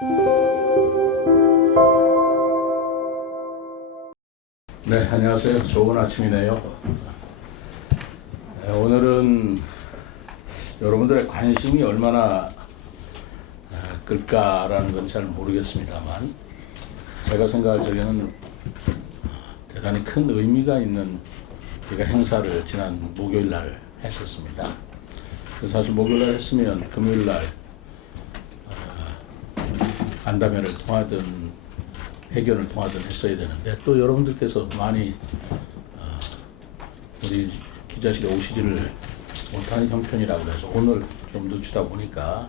네, 안녕하세요. 좋은 아침이네요. 오늘은 여러분들의 관심이 얼마나 끌까라는 건 잘 모르겠습니다만, 제가 생각할 적에는 대단히 큰 의미가 있는 제가 행사를 지난 목요일 날 했었습니다. 사실 목요일 날 했으면 금요일 날 간담회를 통하든 회견을 통하든 했어야 되는데, 또 여러분들께서 많이 우리 기자실에 오시지를 못하는 형편이라고 해서 오늘 좀 늦추다 보니까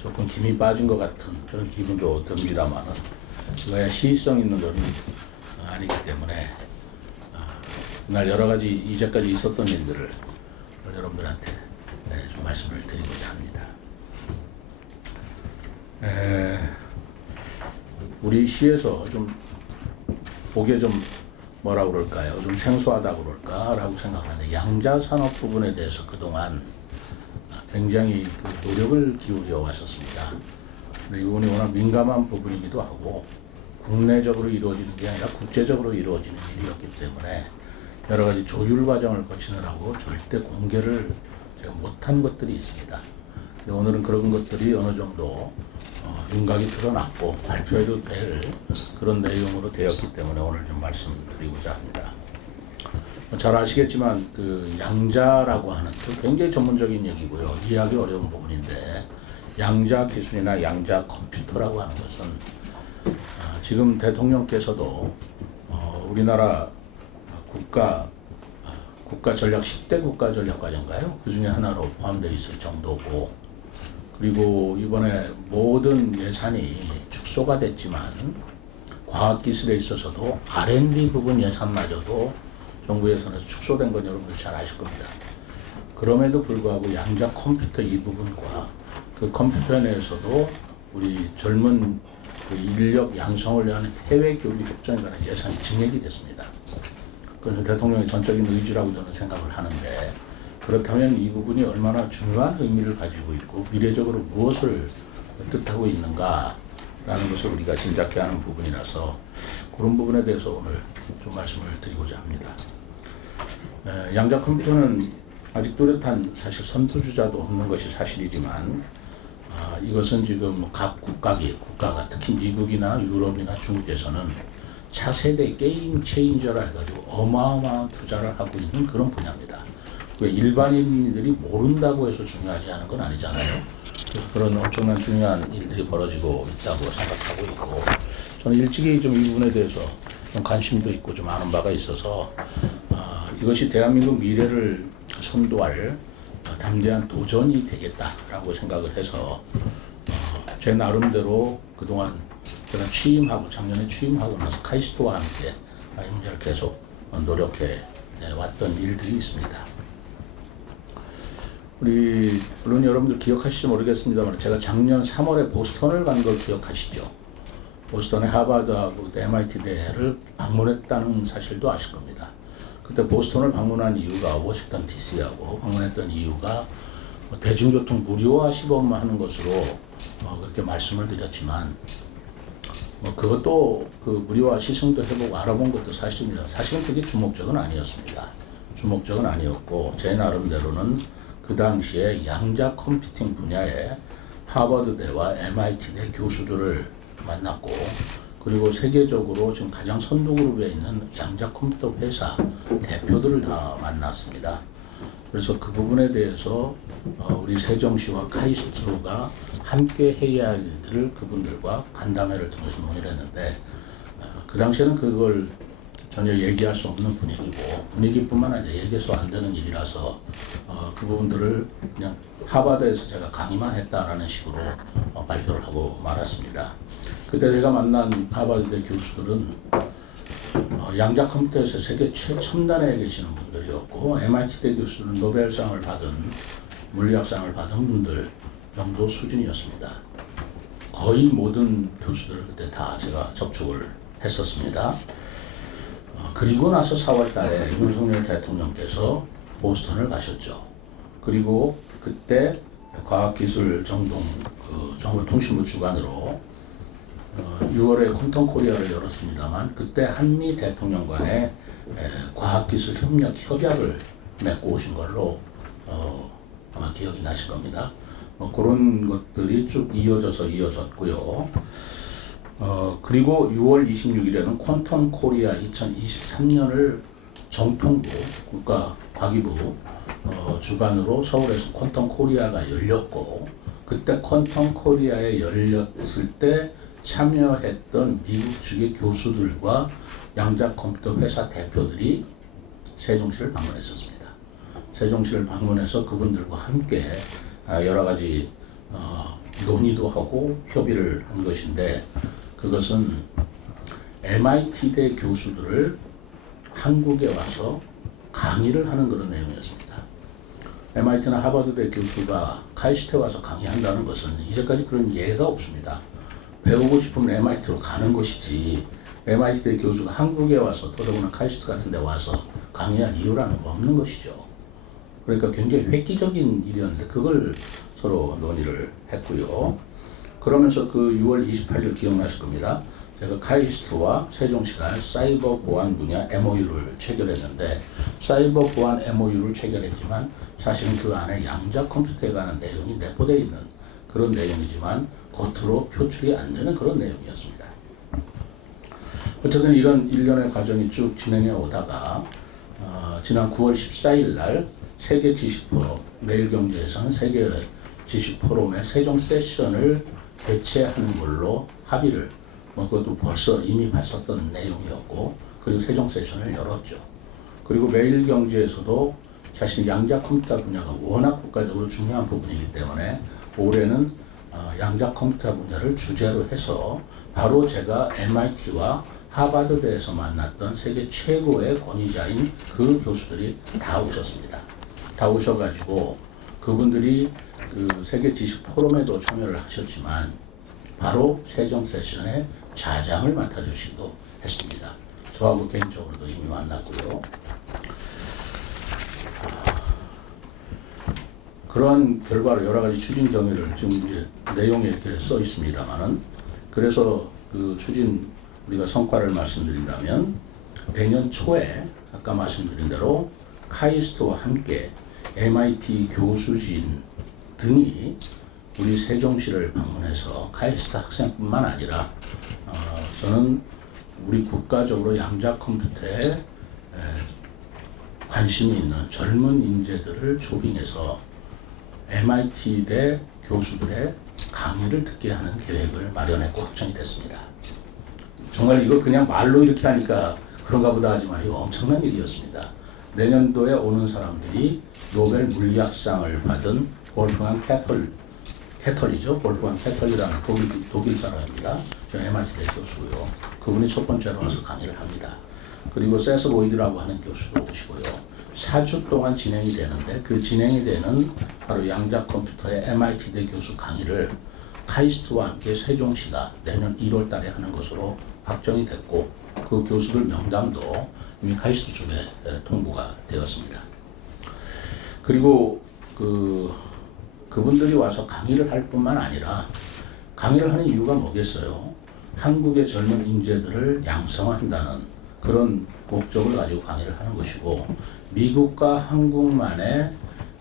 조금 김이 빠진 것 같은 그런 기분도 듭니다만은, 그거야 시의성 있는 것은 아니기 때문에 그날 여러 가지 이제까지 있었던 일들을 여러분들한테 좀 말씀을 드리고자 합니다. 우리 시에서 좀 보기에 좀 뭐라 그럴까요? 좀 생소하다 그럴까라고 생각하는데, 양자산업 부분에 대해서 그동안 굉장히 노력을 기울여 왔었습니다. 근데 이 부분이 워낙 민감한 부분이기도 하고 국내적으로 이루어지는 게 아니라 국제적으로 이루어지는 일이었기 때문에 여러 가지 조율 과정을 거치느라고 절대 공개를 제가 못한 것들이 있습니다. 근데 오늘은 그런 것들이 어느 정도 윤곽이 드러났고 발표해도 될 그런 내용으로 되었기 때문에 오늘 좀 말씀드리고자 합니다. 잘 아시겠지만 그 양자라고 하는 굉장히 전문적인 얘기고요. 이해하기 어려운 부분인데, 양자 기술이나 양자 컴퓨터라고 하는 것은 지금 대통령께서도 우리나라 국가 전략 10대 국가 전략 과제인가요? 그 중에 하나로 포함되어 있을 정도고, 그리고 이번에 모든 예산이 축소가 됐지만 과학기술에 있어서도 R&D 부분 예산마저도 정부 예산에서 축소된 건 여러분들 잘 아실 겁니다. 그럼에도 불구하고 양자 컴퓨터 이 부분과 그 컴퓨터 내에서도 우리 젊은 그 인력 양성을 위한 해외 교육 협정에 관한 예산이 증액이 됐습니다. 그래서 대통령의 전적인 의지라고 저는 생각을 하는데, 그렇다면 이 부분이 얼마나 중요한 의미를 가지고 있고 미래적으로 무엇을 뜻하고 있는가라는 것을 우리가 짐작해야 하는 부분이라서 그런 부분에 대해서 오늘 좀 말씀을 드리고자 합니다. 양자 컴퓨터는 아직 뚜렷한 사실 선두주자도 없는 것이 사실이지만, 이것은 지금 각 국가가 특히 미국이나 유럽이나 중국에서는 차세대 게임 체인저라 해가지고 어마어마한 투자를 하고 있는 그런 분야입니다. 왜 일반인들이 모른다고 해서 중요하지 않은 건 아니잖아요. 그래서 그런 엄청난 중요한 일들이 벌어지고 있다고 생각하고 있고, 저는 일찍이 좀 이 부분에 대해서 좀 관심도 있고 좀 아는 바가 있어서 이것이 대한민국 미래를 선도할 담대한 도전이 되겠다라고 생각을 해서 제 나름대로 그동안 저는 작년에 취임하고 나서 카이스트와 함께 이 문제를 계속 노력해 왔던 일들이 있습니다. 물론 여러분들 기억하실지 모르겠습니다만, 제가 작년 3월에 보스턴을 간 걸 기억하시죠? 보스턴의 하버드하고 MIT 대를 방문했다는 사실도 아실 겁니다. 그때 보스턴을 방문한 이유가, 워싱턴 DC하고 방문했던 이유가 대중교통 무료화 시범 하는 것으로 그렇게 말씀을 드렸지만, 그것도 그 무료화 시승도 해보고 알아본 것도 사실입니다. 사실은 그게 주목적은 아니었습니다. 주목적은 아니었고, 제 나름대로는 그 당시에 양자 컴퓨팅 분야에 하버드대와 MIT대 교수들을 만났고, 그리고 세계적으로 지금 가장 선두 그룹에 있는 양자 컴퓨터 회사 대표들을 다 만났습니다. 그래서 그 부분에 대해서 우리 세종시와 카이스트가 함께 해야 할 일들을 그분들과 간담회를 통해서 논의를 했는데, 그 당시에는 그걸 전혀 얘기할 수 없는 분위기뿐만 아니라 얘기해서 안 되는 일이라서 그 부분들을 그냥 하버드에서 제가 강의만 했다라는 식으로 발표를 하고 말았습니다. 그때 제가 만난 하버드대 교수들은 양자 컴퓨터에서 세계 최첨단에 계시는 분들이었고, MIT대 교수는 노벨상을 받은 물리학상을 받은 분들 정도 수준이었습니다. 거의 모든 교수들을 그때 다 제가 접촉을 했었습니다. 그리고 나서 4월 달에 윤석열 대통령께서 보스턴을 가셨죠. 그리고 그때 과학기술 정동통신부 주관으로 6월에 퀀텀 코리아를 열었습니다만 그때 한미 대통령 간의 과학기술 협력 협약을 맺고 오신 걸로 아마 기억이 나실 겁니다. 그런 것들이 쭉 이어졌고요. 그리고 6월 26일에는 퀀텀 코리아 2023년을 정통부 국가과기부 주관으로 서울에서 퀀텀 코리아가 열렸고, 그때 퀀텀 코리아에 열렸을 때 참여했던 미국 측의 교수들과 양자 컴퓨터 회사 대표들이 세종시를 방문했었습니다. 세종시를 방문해서 그분들과 함께 여러 가지 논의도 하고 협의를 한 것인데, 그것은 MIT대 교수들을 한국에 와서 강의를 하는 그런 내용이었습니다. MIT나 하버드대 교수가 카이스트에 와서 강의한다는 것은 이제까지 그런 예가 없습니다. 배우고 싶으면 MIT로 가는 것이지, MIT대 교수가 한국에 와서, 더더구나 카이스트 같은 데 와서 강의할 이유라는 거 없는 것이죠. 그러니까 굉장히 획기적인 일이었는데 그걸 서로 논의를 했고요. 그러면서 그 6월 28일 기억나실 겁니다. 제가 카이스트와 세종시가 사이버 보안 분야 MOU를 체결했는데, 사이버 보안 MOU를 체결했지만 사실은 그 안에 양자 컴퓨터에 관한 내용이 내포되어 있는 그런 내용이지만 겉으로 표출이 안 되는 그런 내용이었습니다. 어쨌든 이런 일련의 과정이 쭉 진행해 오다가 지난 9월 14일 날 세계 지식 포럼, 매일경제에서는 세계 지식 포럼의 세종 세션을 개최하는 걸로 합의를, 그것도 벌써 이미 봤었던 내용이었고, 그리고 세종 세션을 열었죠. 그리고 매일경제에서도 사실 양자 컴퓨터 분야가 워낙 국가적으로 중요한 부분이기 때문에 올해는 양자 컴퓨터 분야를 주제로 해서 바로 제가 MIT와 하버드대에서 만났던 세계 최고의 권위자인 그 교수들이 다 오셨습니다. 다 오셔가지고 그분들이 그 세계 지식 포럼에도 참여를 하셨지만 바로 세종 세션의 좌장을 맡아주시기도 했습니다. 저하고 개인적으로도 이미 만났고요. 그러한 결과로 여러 가지 추진 경위를 지금 이제 내용에 이렇게 써 있습니다만은, 그래서 그 추진 우리가 성과를 말씀드린다면 내년 초에 아까 말씀드린 대로 카이스트와 함께 MIT 교수진 등이 우리 세종시를 방문해서 카이스트 학생뿐만 아니라 저는 우리 국가적으로 양자 컴퓨터에 관심이 있는 젊은 인재들을 초빙해서 MIT대 교수들의 강의를 듣게 하는 계획을 마련했고 확정이 됐습니다. 정말 이거 그냥 말로 이렇게 하니까 그런가 보다 하지만 이거 엄청난 일이었습니다. 내년도에 오는 사람들이 노벨 물리학상을 받은 볼프강 캐털이죠. 볼프강 캐털이라는 독일 사람입니다. 저 MIT대 교수고요. 그분이 첫 번째로 와서 강의를 합니다. 그리고 세스 로이드라고 하는 교수도 오시고요. 4주 동안 진행이 되는데 그 진행이 되는 바로 양자 컴퓨터의 MIT대 교수 강의를 카이스트와 함께 세종시가 내년 1월 달에 하는 것으로 확정이 됐고, 그 교수들 명단도 이미 카이스트 쪽에 통보가 되었습니다. 그리고 그분들이 와서 강의를 할 뿐만 아니라, 강의를 하는 이유가 뭐겠어요? 한국의 젊은 인재들을 양성한다는 그런 목적을 가지고 강의를 하는 것이고, 미국과 한국만의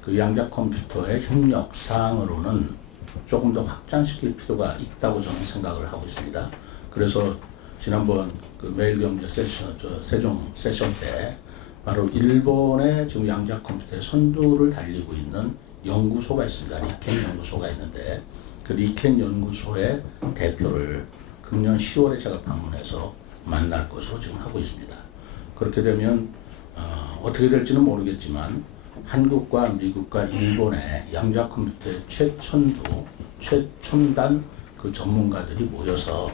그 양자 컴퓨터의 협력 사항으로는 조금 더 확장시킬 필요가 있다고 저는 생각을 하고 있습니다. 그래서 지난번 그 매일경제 세종 세션 때 바로 일본의 지금 양자 컴퓨터의 선두를 달리고 있는 연구소가 있습니다. 리켄 연구소가 있는데 그 리켄 연구소의 대표를 금년 10월에 제가 방문해서 만날 것으로 지금 하고 있습니다. 그렇게 되면 어떻게 될지는 모르겠지만 한국과 미국과 일본의 양자 컴퓨터의 최첨단 그 전문가들이 모여서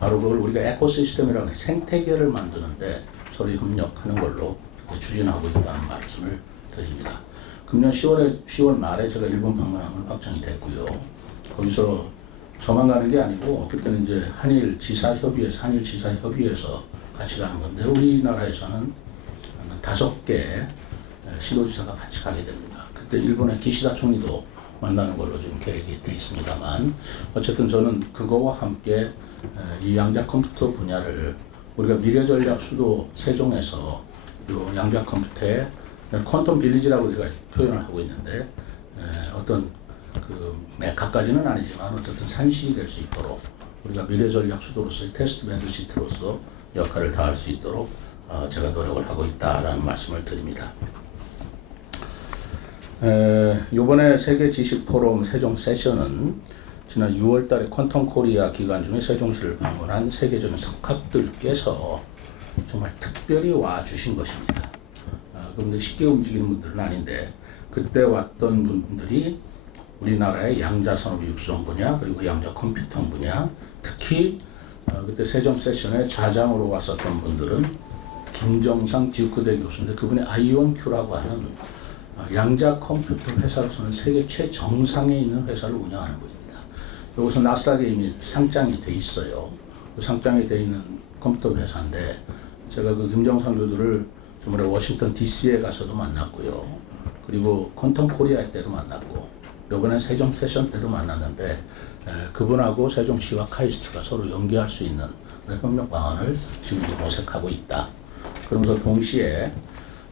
바로 그걸 우리가 에코시스템이라는 생태계를 만드는데 서로 협력하는 걸로 추진하고 있다는 말씀을 드립니다. 금년 10월 말에 제가 일본 방문한 건 확정이 됐고요. 거기서 저만 가는 게 아니고 그때는 이제 한일 지사협의회에서 같이 가는 건데, 우리나라에서는 5개 시도지사가 같이 가게 됩니다. 그때 일본의 기시다 총리도 만나는 걸로 지금 계획이 되어 있습니다만, 어쨌든 저는 그거와 함께 이 양자 컴퓨터 분야를 우리가 미래전략 수도 세종에서 이 양자 컴퓨터의 퀀텀 빌리지라고 우리가 표현을 하고 있는데 어떤 그 메카까지는 아니지만 어쨌든 산실이 될 수 있도록 우리가 미래전략 수도로서의 테스트 베드 시트로서 역할을 다할 수 있도록 제가 노력을 하고 있다라는 말씀을 드립니다. 이번에 세계 지식 포럼 세종 세션은 지난 6월달에 퀀텀 코리아 기간 중에 세종시를 방문한 세계적인 석학들께서 정말 특별히 와 주신 것입니다. 그런데 쉽게 움직이는 분들은 아닌데 그때 왔던 분들이 우리나라의 양자 산업 육성 분야 그리고 양자 컴퓨터 분야 특히 그때 세종 세션에 좌장으로 왔었던 분들은 김정상 듀크대 교수인데 그분이 아이온큐라고 하는 양자 컴퓨터 회사로서는 세계 최정상에 있는 회사를 운영하는 분입니다. 여기서 나스닥에 이미 상장이 돼 있어요. 그 상장이 돼 있는 컴퓨터 회사인데 제가 그 김정상 교수를 저번에 워싱턴 DC에 가서도 만났고요. 그리고 퀀텀 코리아 때도 만났고 이번에 세종 세션 때도 만났는데 그분하고 세종시와 카이스트가 서로 연계할 수 있는 그런 협력 방안을 지금 모색하고 있다. 그러면서 동시에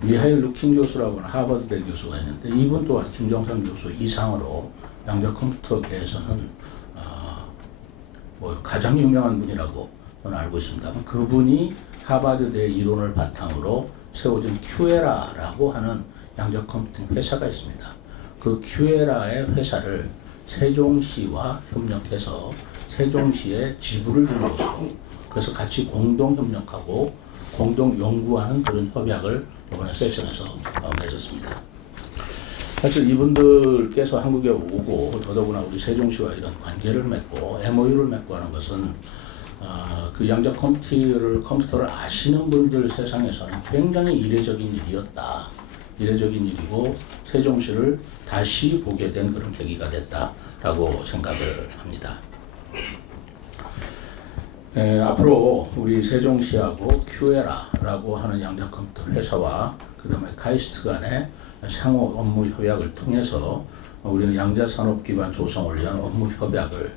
미하일 루킨 교수라고 하는 하버드대 교수가 있는데 이분 또한 김정상 교수 이상으로 양자 컴퓨터계에서는 가장 유명한 분이라고 저는 알고 있습니다. 그분이 하버드대 이론을 바탕으로 세워진 큐에라라고 하는 양자 컴퓨팅 회사가 있습니다. 그 큐에라의 회사를 세종시와 협력해서 세종시에 지부를 두는 것이고 그래서 같이 공동 협력하고 공동 연구하는 그런 협약을 이번에 세션에서 맺었습니다. 사실 이분들께서 한국에 오고 더더구나 우리 세종시와 이런 관계를 맺고 MOU를 맺고 하는 것은 그 양자 컴퓨터를 아시는 분들 세상에서는 굉장히 이례적인 일이었다. 이례적인 일이고 세종시를 다시 보게 된 그런 계기가 됐다라고 생각을 합니다. 앞으로 우리 세종시하고 큐에라라고 하는 양자 컴퓨터 회사와 그 다음에 카이스트 간의 상호 업무 협약을 통해서 우리는 양자 산업 기반 조성을 위한 업무 협약을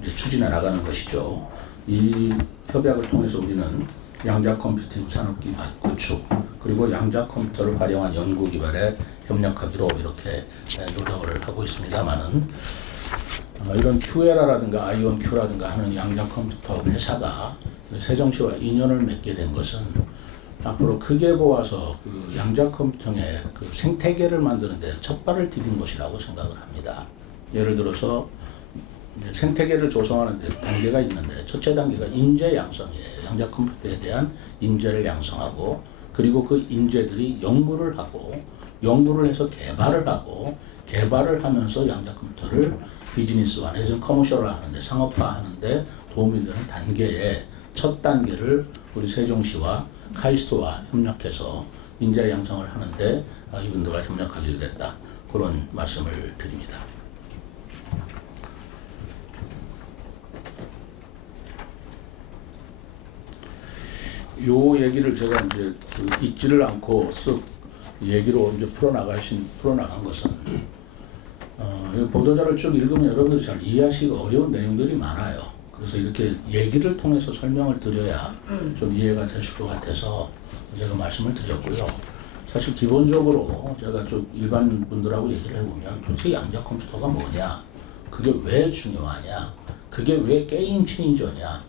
이제 추진해 나가는 것이죠. 이 협약을 통해서 우리는 양자 컴퓨팅 산업 기반 구축 그리고 양자 컴퓨터를 활용한 연구 개발에 협력하기로 이렇게 노력을 하고 있습니다만은 이런 큐에라라든가 아이온큐라든가 하는 양자 컴퓨터 회사가 세종시와 인연을 맺게 된 것은 앞으로 크게 보아서 그 양자 컴퓨팅의 그 생태계를 만드는 데 첫발을 디딘 것이라고 생각을 합니다. 예를 들어서 이제 생태계를 조성하는 데 단계가 있는데 첫째 단계가 인재 양성이에요. 양자 컴퓨터에 대한 인재를 양성하고 그리고 그 인재들이 연구를 하고 연구를 해서 개발을 하고 개발을 하면서 양자 컴퓨터를 비즈니스화 내지는 커머셜화 하는데 상업화 하는데 도움이 되는 단계의 첫 단계를 우리 세종시와 카이스트와 협력해서 인재 양성을 하는데 이분들과 협력하게 됐다. 그런 말씀을 드립니다. 요 얘기를 제가 이제 잊지를 않고 쓱 얘기로 이제 풀어나간 것은 보도자를 쭉 읽으면 여러분들이 잘 이해하시기 어려운 내용들이 많아요. 그래서 이렇게 얘기를 통해서 설명을 드려야 좀 이해가 되실 것 같아서 제가 말씀을 드렸고요. 사실 기본적으로 제가 좀 일반 분들하고 얘기를 해보면 도대체 양자 컴퓨터가 뭐냐, 그게 왜 중요하냐, 그게 왜 게임 체인저냐,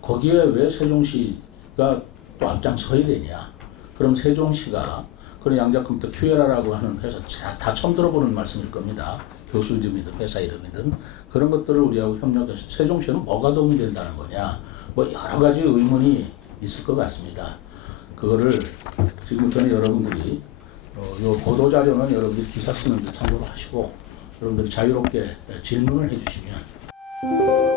거기에 왜 세종시가 또 앞장서야 되냐. 그럼 세종시가 그런 양자 컴퓨터 큐에라라고 하는 회사 다 처음 들어보는 말씀일 겁니다. 교수 이름이든 회사 이름이든 그런 것들을 우리하고 협력해서 세종시는 뭐가 도움이 된다는 거냐, 뭐 여러 가지 의문이 있을 것 같습니다. 그거를 지금 전에 여러분들이 요 보도 자료는 여러분들이 기사 쓰는 데 참고로 하시고 여러분들이 자유롭게 질문을 해주시면